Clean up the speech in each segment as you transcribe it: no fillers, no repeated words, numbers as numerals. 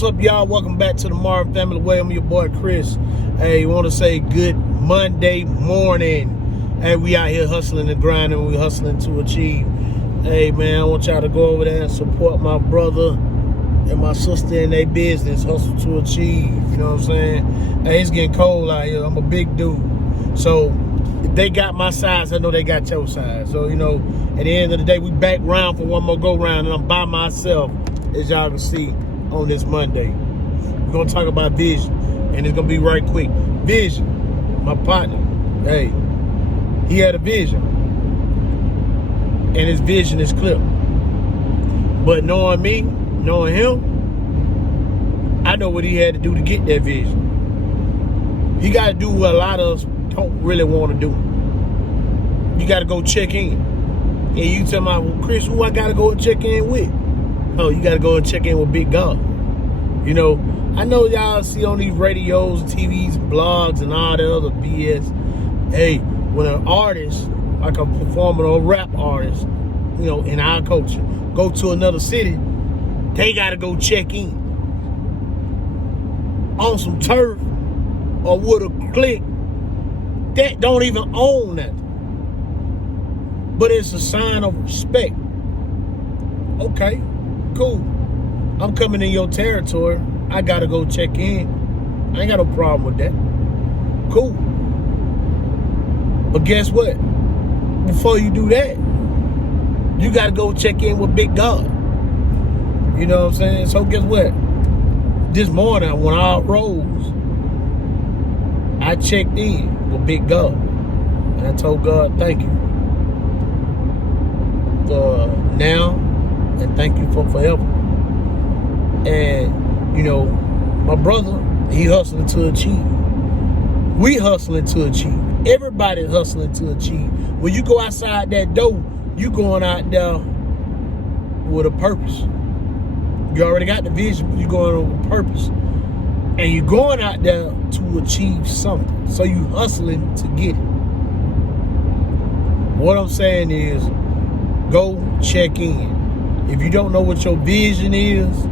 What's up, y'all? Welcome back to the Martin Family Way. I'm your boy, Chris. Hey, want to say good Monday morning. Hey, we out here hustling and grinding. We hustling to achieve. Hey, man, I want y'all to go over there and support my brother and my sister in their business. Hustle to achieve. You know what I'm saying? Hey, it's getting cold out here. I'm a big dude. So, if they got my size, I know they got your size. So, you know, at the end of the day, we back round for one more go-round, and I'm by myself, as y'all can see, on this Monday. We're going to talk about vision, and it's going to be right quick. Vision, my partner, hey, he had a vision, and his vision is clear. But knowing me, knowing him, I know what he had to do to get that vision. He got to do what a lot of us don't really want to do. You got to go check in. And you tell me, well, Chris, who I got to go and check in with? No, you got to go and check in with Big God. You know, I know y'all see on these radios, TVs, blogs, and all that other BS. Hey, when an artist, like a performer or rap artist, you know, in our culture, go to another city, they got to go check in on some turf or with a clique that don't even own that. But it's a sign of respect. Okay, cool. I'm coming in your territory. I gotta go check in. I ain't got no problem with that. Cool. But guess what? Before you do that, you gotta go check in with Big God. You know what I'm saying? So guess what? This morning when I rose, I checked in with Big God. And I told God, thank you for now and thank you for forever. And, you know, my brother, he hustling to achieve. We hustling to achieve. Everybody hustling to achieve. When you go outside that door, you going out there with a purpose. You already got the vision, you going with a purpose. And you're going out there to achieve something. So you hustling to get it. What I'm saying is, go check in. If you don't know what your vision is,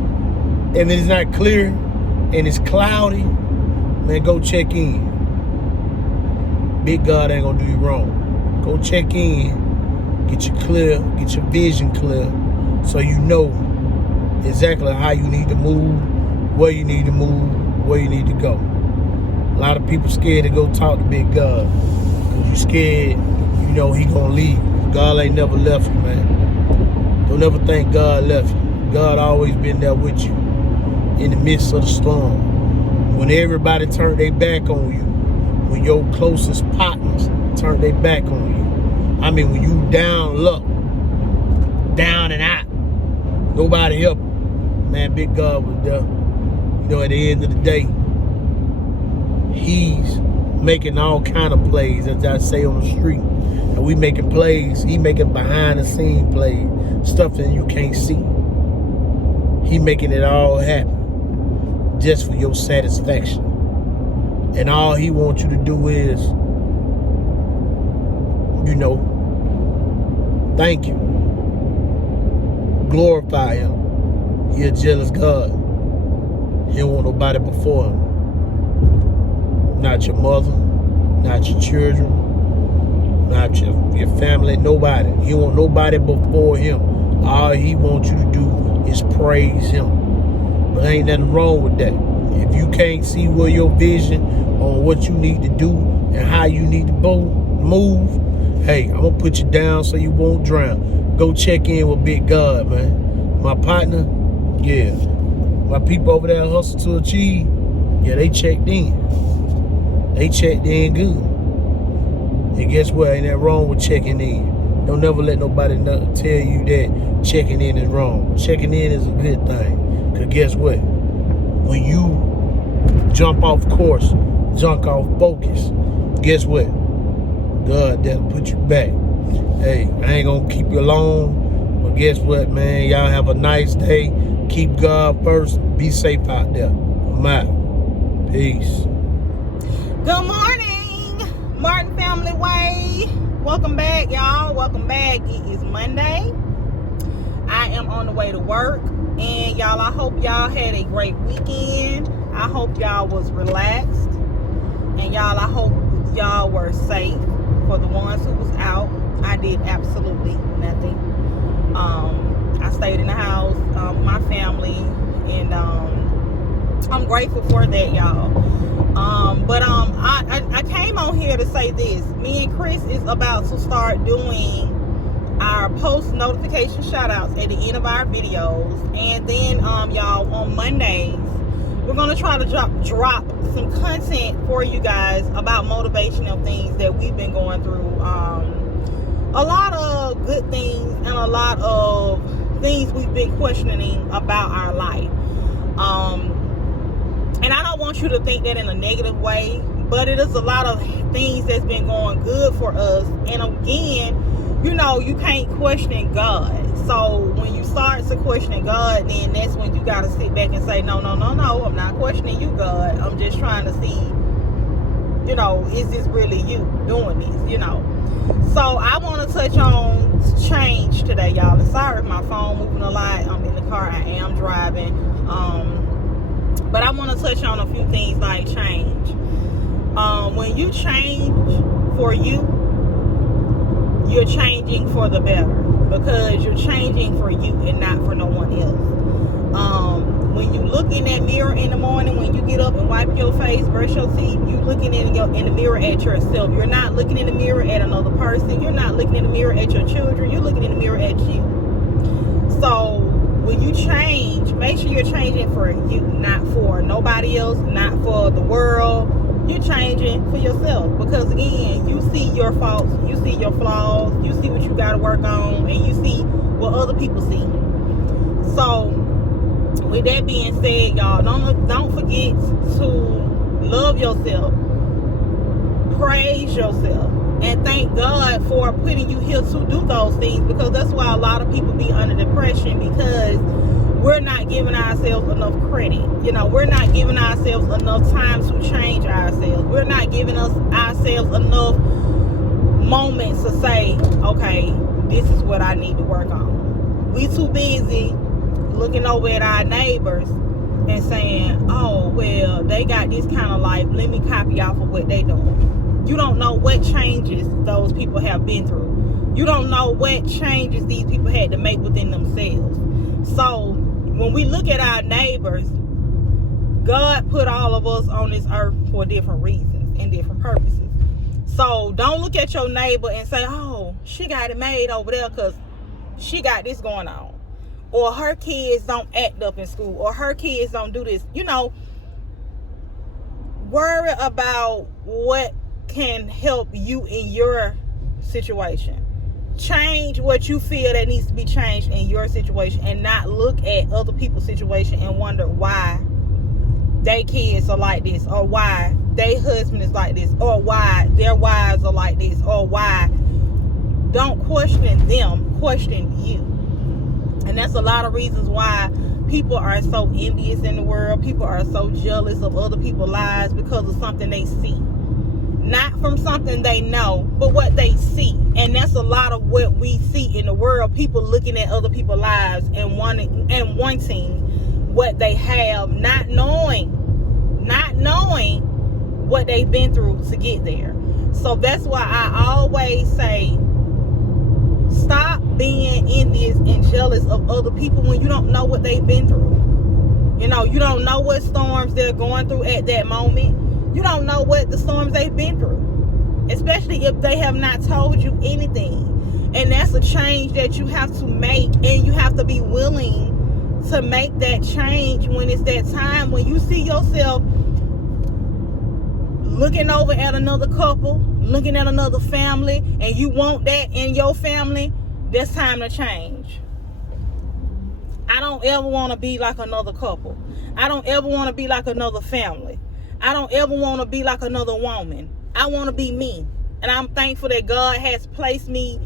and it's not clear, and it's cloudy, man, go check in. Big God ain't gonna do you wrong. Go check in, get you clear, get your vision clear, so you know exactly how you need to move, where you need to move, where you need to go. A lot of people scared to go talk to Big God. Cause you scared, you know, he gonna leave. God ain't never left you, man. Don't ever think God left you. God always been there with you in the midst of the storm. When everybody turned their back on you, when your closest partners turned their back on you. I mean, when you down luck, down and out, nobody helped you. Man, Big God was there. You know, at the end of the day, he's making all kind of plays, as I say on the street. And we making plays. He making behind the scene plays, stuff that you can't see. He making it all happen just for your satisfaction. And all he wants you to do is, you know, thank you. Glorify him. He a jealous God. He don't want nobody before him. Not your mother, not your children, not your family, nobody. He want nobody before him. All he wants you to do is praise him. But ain't nothing wrong with that. If you can't see where your vision on what you need to do and how you need to move, hey, I'm gonna put you down so you won't drown. Go check in with Big God, man. My partner, yeah. My people over there hustle to achieve, yeah, they checked in. They checked in good. And guess what? Ain't that wrong with checking in. Don't never let nobody tell you that checking in is wrong. Checking in is a good thing. Because guess what? When you jump off course, jump off focus, guess what? God, that'll put you back. Hey, I ain't going to keep you long. But guess what, man? Y'all have a nice day. Keep God first. Be safe out there. I'm out. Peace. Good morning, Martin Family Way. Welcome back, y'all. Welcome back. It is Monday. I am on the way to work, and y'all, I hope y'all had a great weekend. I hope y'all was relaxed, and y'all, I hope y'all were safe. For the ones who was out, I did absolutely nothing. I stayed in the house with my family, and I'm grateful for that, y'all. But I came on here to say this. Me and Chris is about to start doing our post notification shout outs at the end of our videos, and then y'all, on Mondays we're gonna try to drop some content for you guys about motivational things that we've been going through. A lot of good things and a lot of things we've been questioning about our life. And I don't want you to think that in a negative way, but it is a lot of things that's been going good for us. And again, you know, you can't question God. So when you start to question God, then that's when you got to sit back and say, no, I'm not questioning you, God. I'm just trying to see, you know, is this really you doing this, you know? So I want to touch on change today, y'all. And sorry if my phone moving a lot. I'm in the car. I am driving. But I want to touch on a few things like change. When you change for you, you're changing for the better, because you're changing for you and not for no one else. When you look in that mirror in the morning, when you get up and wipe your face, brush your teeth, you looking in the mirror at yourself. You're not looking in the mirror at another person. You're not looking in the mirror at your children. You're looking in the mirror at you. So when you change, make sure you're changing for you, not for nobody else, not for the world. You're changing for yourself, because again, you see your faults, you see your flaws, you see what you got to work on, and you see what other people see. So with that being said, y'all, don't forget to love yourself, praise yourself, and thank God for putting you here to do those things, because that's why a lot of people be under depression, because we're not giving ourselves enough credit. You know, we're not giving ourselves enough time to change ourselves. We're not giving ourselves enough moments to say, okay, this is what I need to work on. We too busy looking over at our neighbors and saying, oh, well, they got this kind of life. Let me copy off of what they doing. You don't know what changes those people have been through. You don't know what changes these people had to make within themselves. So when we look at our neighbors, God put all of us on this earth for different reasons and different purposes. So don't look at your neighbor and say, oh, she got it made over there because she got this going on. Or her kids don't act up in school. Or her kids don't do this. You know, worry about what can help you in your situation. Change what you feel that needs to be changed in your situation, and not look at other people's situation and wonder why their kids are like this, or why their husband is like this, or why their wives are like this, or why. Don't question them, question you. And that's a lot of reasons why people are so envious in the world. People are so jealous of other people's lives, because of something they see. Not from something they know, but what they see. And that's a lot of what we see in the world. People looking at other people's lives and wanting what they have, not knowing what they've been through to get there. So that's why I always say, stop being envious and jealous of other people when you don't know what they've been through. You know, you don't know what storms they're going through at that moment. You don't know what the storms they've been through, especially if they have not told you anything. And that's a change that you have to make, and you have to be willing to make that change when it's that time, when you see yourself looking over at another couple, looking at another family, and you want that in your family. That's time to change. I don't ever want to be like another couple. I don't ever want to be like another family. I don't ever want to be like another woman. I want to be me. And I'm thankful that God has placed me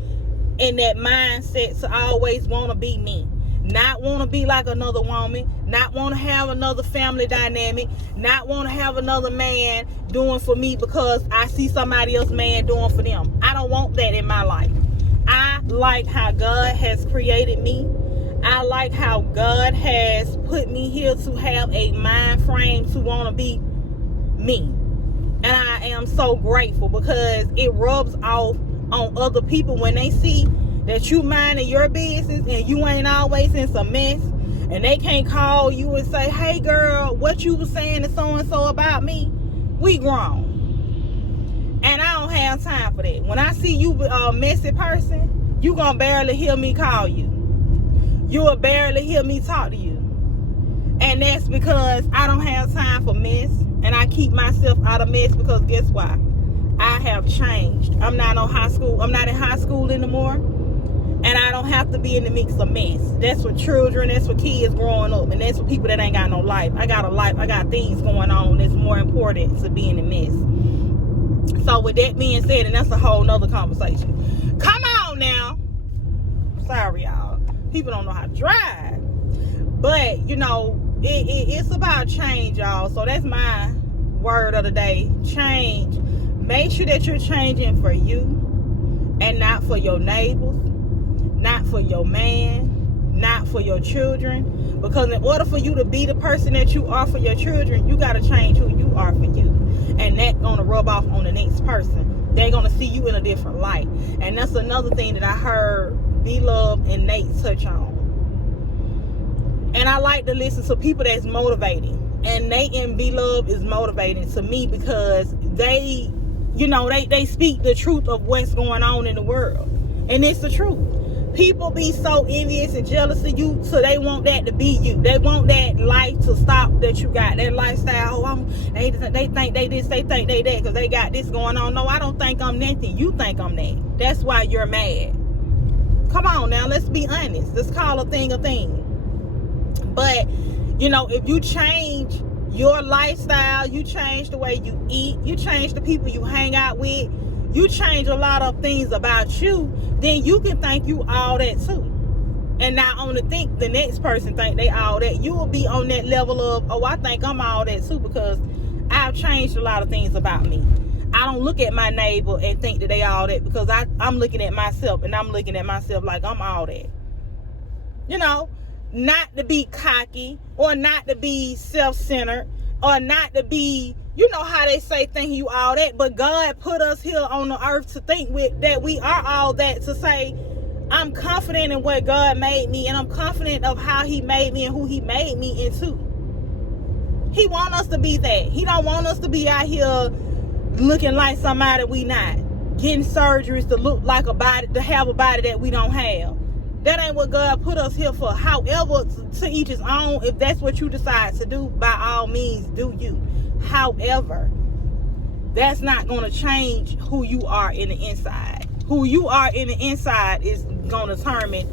in that mindset to always want to be me. Not want to be like another woman. Not want to have another family dynamic. Not want to have another man doing for me because I see somebody else man doing for them. I don't want that in my life. I like how God has created me. I like how God has put me here to have a mind frame to want to be me. And I am so grateful because it rubs off on other people when they see that you minding your business and you ain't always in some mess, and they can't call you and say, hey girl, what you was saying to so-and-so about me, we grown. And I don't have time for that. When I see you a messy person, you gonna barely hear me call you. You will barely hear me talk to you. And that's because I don't have time for mess, and I keep myself out of mess because guess why? I have changed. I'm not in high school anymore, and I don't have to be in the mix of mess. That's for children, that's for kids growing up, and that's for people that ain't got no life. I got a life, I got things going on that's more important to be in the mess. So with that being said, and that's a whole nother conversation. Come on now. Sorry, y'all. People don't know how to drive. But, you know, it's about change, y'all. So that's my word of the day. Change. Make sure that you're changing for you and not for your neighbors, not for your man, not for your children. Because in order for you to be the person that you are for your children, you got to change who you are for you. And that's going to rub off on the next person. They're going to see you in a different light. And that's another thing that I heard B-Love and Nate touch on. And I like to listen to people that's motivating. And Nate and B-Love is motivating to me because they, you know, they speak the truth of what's going on in the world. And it's the truth. People be so envious and jealous of you, so they want that to be you. They want that life to stop that you got, that lifestyle. Oh, they think they this, they think they that, because they got this going on. No, I don't think I'm nothing. You think I'm that. That's why you're mad. Come on now, let's be honest. Let's call a thing a thing. But, you know, if you change your lifestyle, you change the way you eat, you change the people you hang out with, you change a lot of things about you, then you can think you all that too. And not only think the next person think they all that, you will be on that level of, oh, I think I'm all that too, because I've changed a lot of things about me. I don't look at my neighbor and think that they all that, because I'm looking at myself, and I'm looking at myself like I'm all that. You know, not to be cocky, or not to be self-centered, or not to be, you know how they say thinking you all that, but God put us here on the earth to think with that we are all that, to say, I'm confident in what God made me, and I'm confident of how he made me and who he made me into. He want us to be that. He don't want us to be out here looking like somebody we not, getting surgeries to look like a body, to have a body that we don't have. That ain't what God put us here for. However, to each his own. If that's what you decide to do, by all means, do you. However, that's not going to change who you are in the inside. Who you are in the inside is going to determine,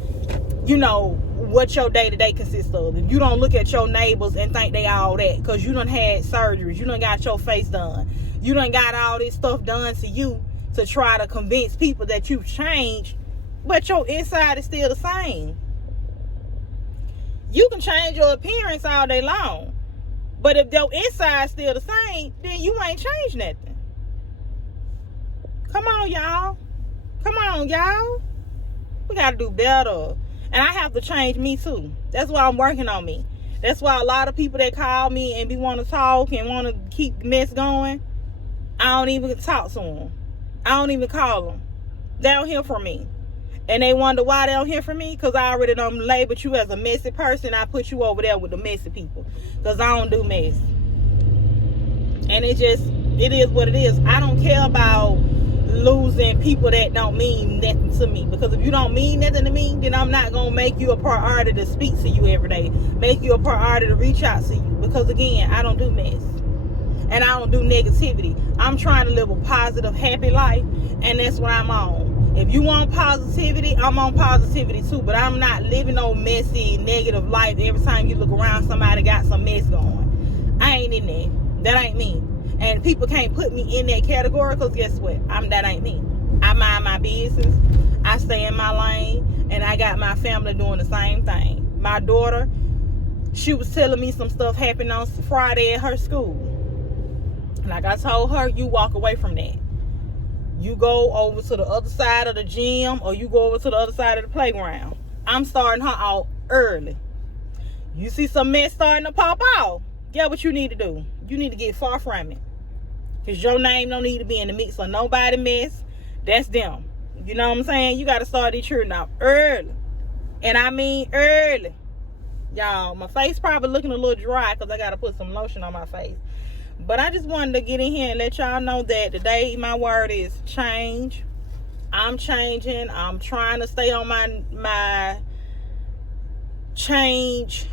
you know, what your day-to-day consists of. If you don't look at your neighbors and think they all that, because you done had surgeries, you done got your face done, you done got all this stuff done to you to try to convince people that you've changed, but your inside is still the same. You can change your appearance all day long, but if your inside is still the same, then you ain't changed nothing. Come on, y'all. Come on, y'all. We got to do better. And I have to change me too. That's why I'm working on me. That's why a lot of people that call me and be want to talk and want to keep the mess going, I don't even talk to them. I don't even call them. They don't hear from me. And they wonder why they don't hear from me, because I already done labeled you as a messy person. I put you over there with the messy people, because I don't do mess. And it is what it is. I don't care about losing people that don't mean nothing to me, because if you don't mean nothing to me, then I'm not gonna make you a priority to speak to you every day, make you a priority to reach out to you, because again, I don't do mess and I don't do negativity. I'm trying to live a positive, happy life, and that's what I'm on. If you want positivity, I'm on positivity too, but I'm not living no messy, negative life. Every time you look around, somebody got some mess going. I ain't in there. That ain't me. And people can't put me in that category, because guess what? That ain't me. I mind my business. I stay in my lane, and I got my family doing the same thing. My daughter, she was telling me some stuff happened on Friday at her school. Like I told her, you walk away from that. You go over to the other side of the gym, or you go over to the other side of the playground. I'm starting her out early. You see some mess starting to pop out, guess what you need to do? You need to get far from it. Because your name don't need to be in the mix of nobody mess. That's them. You know what I'm saying? You got to start these children out early. And I mean early. Y'all, my face probably looking a little dry because I got to put some lotion on my face. But I just wanted to get in here and let y'all know that today my word is change. I'm changing. I'm trying to stay on my change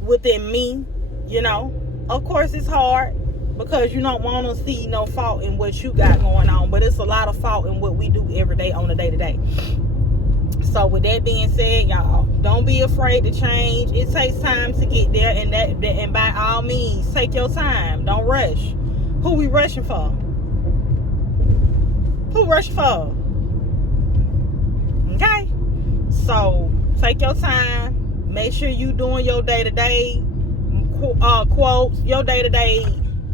within me. You know, of course it's hard because you don't want to see no fault in what you got going on. But it's a lot of fault in what we do every day on a day-to-day. So with that being said, y'all, don't be afraid to change. It takes time to get there, and by all means, take your time. Don't rush. Who we rushing for? Who rushing for? Okay? So take your time. Make sure you doing your day-to-day quotes, your day-to-day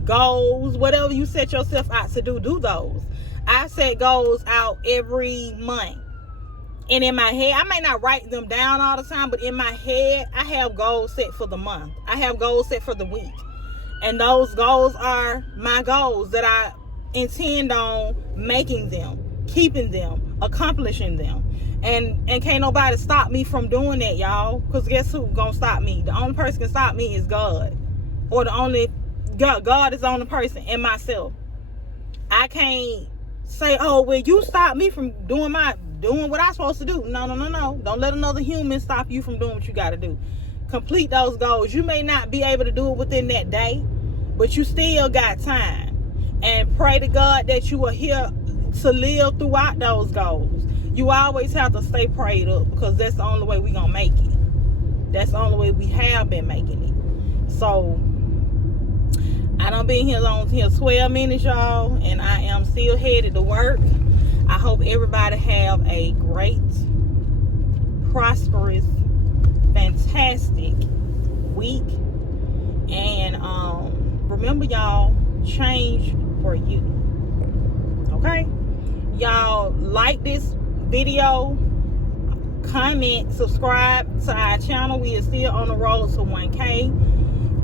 goals, whatever you set yourself out to do those. I set goals out every month. And in my head, I may not write them down all the time, but in my head, I have goals set for the month. I have goals set for the week. And those goals are my goals that I intend on making them, keeping them, accomplishing them. And can't nobody stop me from doing that, y'all. Because guess who gonna stop me? The only person can stop me is God. Or God is the only person, and myself. I can't say, oh, well, you stop me from doing what I'm supposed to do. No. Don't let another human stop you from doing what you got to do. Complete those goals. You may not be able to do it within that day, but you still got time. And pray to God that you are here to live throughout those goals. You always have to stay prayed up because that's the only way we're going to make it. That's the only way we have been making it. So, I done been here 12 minutes, y'all, and I am still headed to work. I hope everybody have a great, prosperous, fantastic week. And remember, y'all, change for you. Okay? Y'all like this video, comment, subscribe to our channel. We are still on the road to 1K.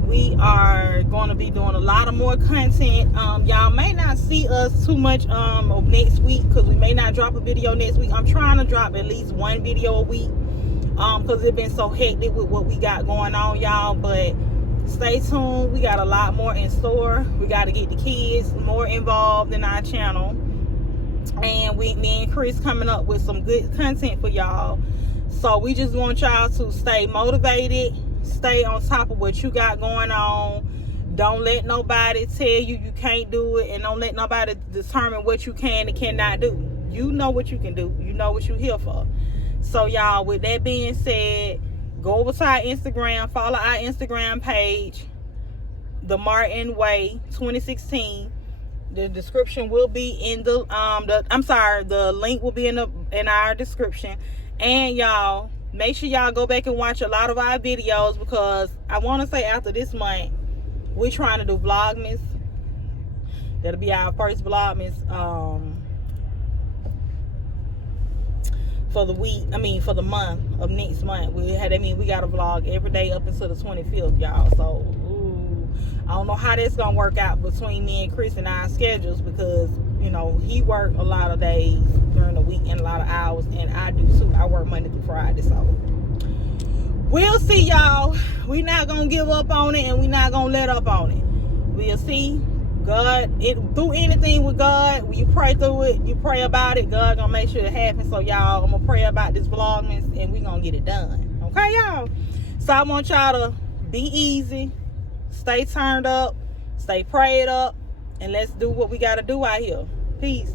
We are going to be doing a lot of more content. Y'all may not see us too much of next week because we may not drop a video next week. I'm trying to drop at least one video a week because it's been so hectic with what we got going on, y'all. But stay tuned. We got a lot more in store. We got to get the kids more involved in our channel. And me and Chris coming up with some good content for y'all. So we just want y'all to stay motivated. Stay on top of what you got going on. Don't let nobody tell you can't do it, and don't let nobody determine what you can and cannot do. You know what you can do. You know what you're here for. So y'all, with that being said, go over to our Instagram, follow our Instagram page, The Martin Way 2016. The description will be in the link will be in our description. And y'all, make sure y'all go back and watch a lot of our videos because I want to say after this month, we're trying to do Vlogmas. That'll be our first Vlogmas for the month of next month. We got to vlog every day up until the 25th, y'all. So, I don't know how that's going to work out between me and Chris and our schedules because, you know, he worked a lot of days during the week and a lot of hours, and I do too. I work Monday through Friday, so we'll see, y'all. We're not going to give up on it, and we're not going to let up on it. We'll see. Through anything with God, when you pray through it, you pray about it, God going to make sure it happens. So, y'all, I'm going to pray about this Vlogmas, and we're going to get it done. Okay, y'all? So, I want y'all to be easy. Stay turned up, stay prayed up, and let's do what we got to do out here. Peace.